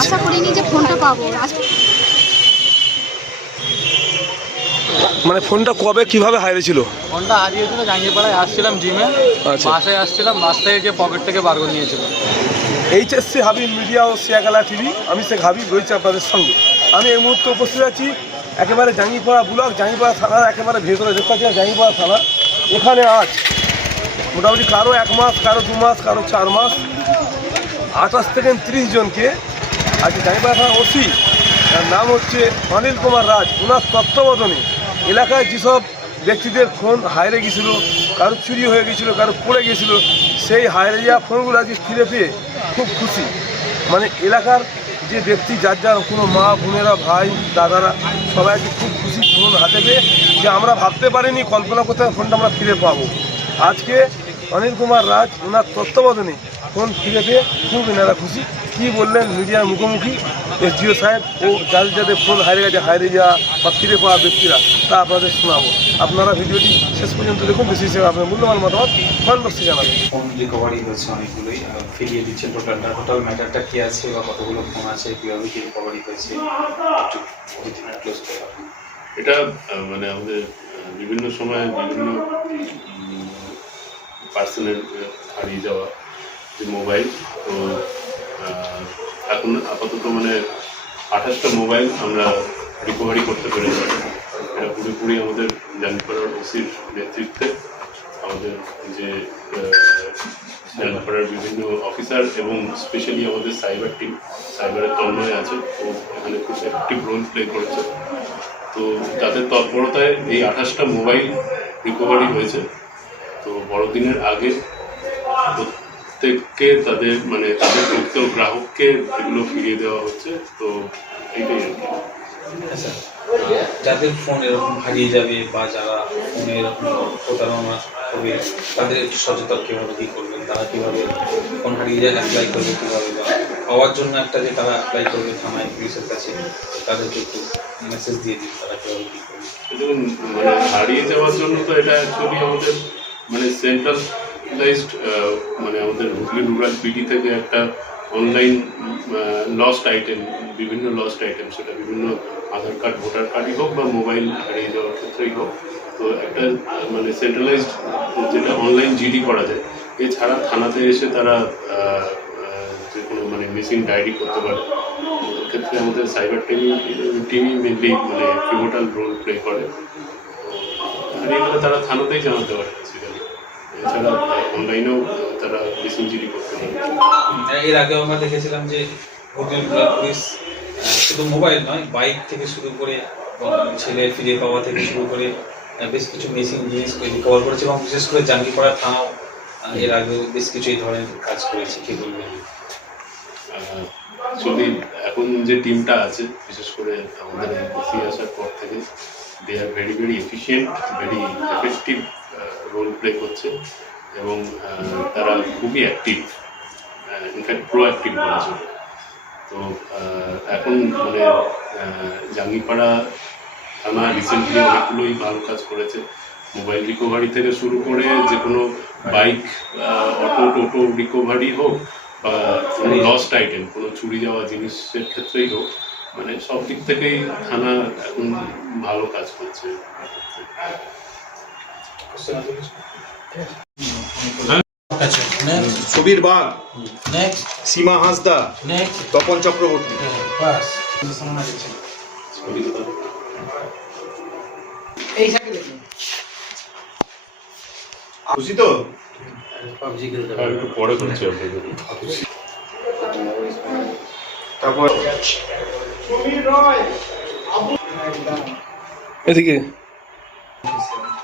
আশা করিনি যে ফোনটা পাবো। মানে ফোনটা কবে কীভাবে হারিয়েছিল ফোনটা হারিয়েছিল জাঙ্গিপাড়ায় আসছিলাম জিমে। আচ্ছা। বাসায় আসছিলাম বাস থেকে গিয়ে পকেট থেকে বার করে নিয়েছিল। এইচএসসি হাবিব মিডিয়া ও শিয়াগালা টিভি আমি শেখ হাবিব রয়েছে আপনাদের সঙ্গে। আমি এই মুহূর্তে উপস্থিত আছি একেবারে জাঙ্গিপাড়া ব্লক জাঙ্গিপাড়া থানার একেবারে ভেতরে দেখতে পাচ্ছি জাঙ্গিপাড়া থানা এখানে আজ মোটামুটি কারও এক মাস কারও দু মাস কারও চার মাস। আঠাশ থেকে তিরিশ জনকে আজকে জাঙ্গিপাড়া থানা ওসি। তার নাম হচ্ছে অনিল কুমার রাজ। ওনার তত্ত্বাবধানে এলাকায় যেসব ব্যক্তিদের ফোন হারিয়ে গেছিল কারও চুরি হয়ে গেছিল কারও পড়ে গেছিল সেই হারিয়ে যাওয়া ফোনগুলো আজকে ফিরে পেয়ে খুব খুশি। মানে এলাকার যে ব্যক্তি, যার যার কোনো মা, বোনেরা, ভাই, দাদারা, সবাই আজকে খুব খুশি ফোন হাতে পেয়ে যে আমরা ভাবতে পারিনি, কল্পনা করতে ফোনটা আমরা ফিরে পাবো। আজকে অনিল কুমার রাজ ওনার তত্ত্বাবধানে ফোন ফিরে পেয়ে খুব এনারা খুশি। কী বললেন মিডিয়ার মুখোমুখি? এসডিও সাহেব ও যাদের যাদের ফোন হারিয়ে গেছে হারিয়ে যাওয়া বা ফিরে পাওয়া ব্যক্তিরা তা আপনাদের শোনাবো। আপনারা ভিডিওটি শেষ পর্যন্ত দেখুন বেশি হিসেবে আপনার মূল্যবান মতামত কমেন্ট বক্সে জানাবেন। ফোন রিকভারি হয়েছে অনেকগুলোই ফিরিয়ে দিচ্ছে টোটালটা টোটাল ম্যাটারটা কি আছে বা কতগুলো ফোন আছে কীভাবে কি রিকভারি হয়েছে? একটু ক্লোজ করে এটা মানে আমাদের বিভিন্ন সময় বিভিন্ন পার্সনের হারিয়ে যাওয়া যে মোবাইল তো এখন আপাতত মানে আঠাশটা মোবাইল আমরা রিকভারি করতে পেরেছি। এটা পুরোপুরি আমাদের জানিপাড়ার ওসির নেতৃত্বে, আমাদের যে জানিপাড়ার বিভিন্ন অফিসার এবং স্পেশালি আমাদের সাইবার টিম সাইবারের তন্ময় আছে ও এখানে খুব অ্যাক্টিভ রোল প্লে করেছে। তো তাদের তৎপরতায় এই আঠাশটা মোবাইল রিকভারি হয়েছে। তো বড়দিনের আগে প্রত্যেককে তাদের মানে তাদের প্রত্যেক গ্রাহককে এগুলো ফিরিয়ে দেওয়া হচ্ছে তো এইটাই আর কি। আচ্ছা যাদের ফোন এরকম হারিয়ে যাবে বা যারা ফোনে এরকম প্রতারণা হবে তাদের একটু সচেতন কীভাবে কী করবেন? তারা কীভাবে ফোন হারিয়ে যায় অ্যাপ্লাই করবে কীভাবে বা পাওয়ার জন্য একটা যে তারা অ্যাপ্লাই করবে থানায় পুলিশের কাছে তাদেরকে একটু মেসেজ দিয়ে দিন তারা কীভাবে কী করবে। মানে হারিয়ে যাওয়ার জন্য তো এটা অ্যাকচুয়ালি আমাদের মানে সেন্ট্রালাইজড মানে আমাদের হুগলি রুরাল পিডি থেকে একটা অনলাইন লস্ট আইটেম বিভিন্ন লস্ট আইটেম সেটা বিভিন্ন আধার কার্ড ভোটার কার্ডই হোক বা মোবাইল হারিয়ে যাওয়ার ক্ষেত্রেই হোক তো একটা মানে সেন্ট্রালাইজড যেটা অনলাইন জিডি করা যায়। এছাড়া থানাতে এসে তারা আহ, যে কোনো মানে মিসিং ডায়েরি করতে পারে। ক্ষেত্রে আমাদের সাইবার টিম টিমই মেনলি মানে পিভোটাল রোল প্লে করে। আর এগুলো তারা থানাতেই জানাতে পারে। এছাড়া অনলাইনেও তারা মেসেঞ্জারি করতে পারে। এর আগে আমরা দেখেছিলাম যে হোটেল পুলিশ শুধু মোবাইল নয় বাইক থেকে শুরু করে ছেলে ফিরে পাওয়া থেকে শুরু করে বেশ কিছু মিসিং জিনিস রিকভার করেছে এবং বিশেষ করে জাঙ্গিপাড়া থানাও এর আগেও বেশ কিছু এই ধরনের কাজ করেছে কি বলবেন? অ্যাকচুয়ালি এখন যে টিমটা আছে বিশেষ করে আমাদের এই আসার পর থেকে they are very very efficient very effective role play করছে এবং তারা খুবই অ্যাক্টিভ ইনফ্যাক্ট প্রো অ্যাক্টিভ বলা তো এখন মানে জাঙ্গিপাড়া থানা রিসেন্টলি অনেকগুলোই ভালো কাজ করেছে। মোবাইল রিকভারি থেকে শুরু করে যে কোনো বাইক অটো টোটো রিকভারি হোক বা কোনো লস্ট আইটেম কোনো চুরি যাওয়া জিনিসের ক্ষেত্রেই হোক মানে সব দিক থেকেই থানা এখন ভালো কাজ করছে। সুবীর বাগ সীমা হাঁসদা তপন চক্রবর্তী। খুশি তো? পরে করছি তারপর এদিকে।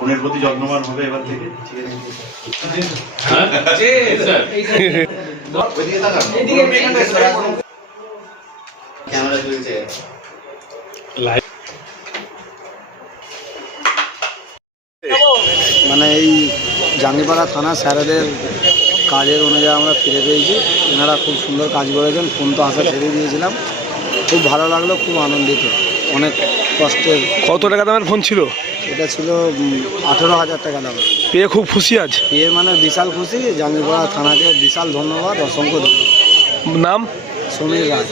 ফোনের প্রতি যত্নবান হবে এবার থেকে? মানে এই জাঙ্গিপাড়া থানা স্যারেদের কাজের অনুযায়ী আমরা ফিরে পেয়েছি। এনারা খুব সুন্দর কাজ করেছেন। ফোন তো আসা ছেড়ে দিয়েছিলাম। খুব ভালো লাগল, খুব আনন্দিত। অনেক কষ্টের। কত টাকা দামের ফোন ছিল? এটা ছিল আঠেরো হাজার টাকা দাম পেয়ে খুব খুশি আজ? পেয়ে মানে বিশাল খুশি জাঙ্গিপাড়া থানাকে বিশাল ধন্যবাদ অসংখ্য ধন্যবাদ। নাম? সমীর রায়।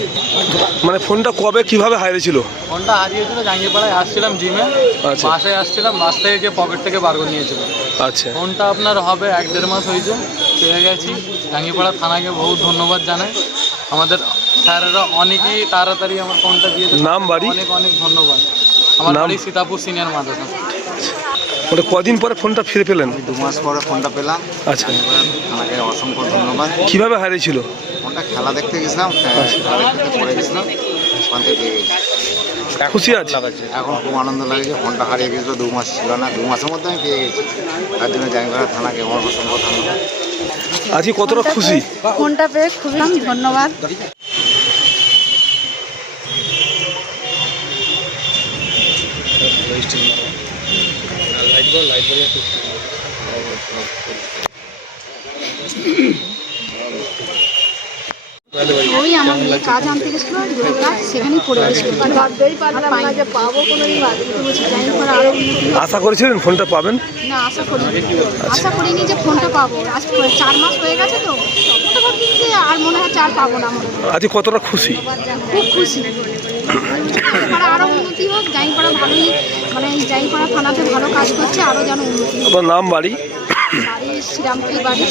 মানে ফোনটা কবে কীভাবে হারিয়েছিল ফোনটা হারিয়েছিল জাঙ্গিপাড়ায় আসছিলাম জিমে। আচ্ছা। বাসায় আসছিলাম বাস থেকে গিয়ে পকেট থেকে বার করে নিয়েছিল। আচ্ছা। ফোনটা আপনার হবে এক দেড় মাস হয়েছে পেয়ে গেছি। জাঙ্গিপাড়া থানাকে বহুত ধন্যবাদ জানাই। আমাদের স্যারেরা অনেকই তাড়াতাড়ি আমার ফোনটা দিয়ে। নাম, বাড়ি? অনেক অনেক ধন্যবাদ। আমার? বাড়ি সীতাপুর সিনিয়র মাদ্রাসা। ওটা কদিন পরে ফোনটা ফিরে পেলেন? দু মাস পরে ফোনটা পেলাম। আচ্ছা। আমাকে অসংখ্য ধন্যবাদ। কীভাবে হারিয়েছিল? ফোনটা খেলা দেখতে গেছিলাম খেলা দেখতে পড়ে গেছিলাম। ওখান থেকে পেয়ে গেছি খুশি আছে? এখন খুব আনন্দ লাগছে ফোনটা হারিয়ে গেছিল দু মাস ছিল না দু মাসের মধ্যে আমি পেয়ে গেছি। তার জন্য জাঙ্গিপাড়া থানাকে আমার অসংখ্য ধন্যবাদ। আজকে কতটা খুশি? ফোনটা পেয়ে খুবই ধন্যবাদ। মিষ্টির মতো লাইট বল লাইট বল। ওই আমার মেয়ে কাজ আনতে গেছিল কাজ সেখানেই পড়ে গেছিল। আশা করেছিলেন ফোনটা পাবেন? না আশা করিনি। আশা করিনি যে ফোনটা পাবো। আজ চার মাস হয়ে গেছে তো। যে আর মনে হয় চার পাবো না আজকে কতটা খুশি? খুব খুশি। আরও উন্নতি হোক জাইপাড়া ভালোই মানে জাইপাড়া থানাতে ভালো কাজ করছে আরও যেন উন্নতি আপনার নাম বাড়ি? বাড়ি শ্রীরামপুর বাড়ি।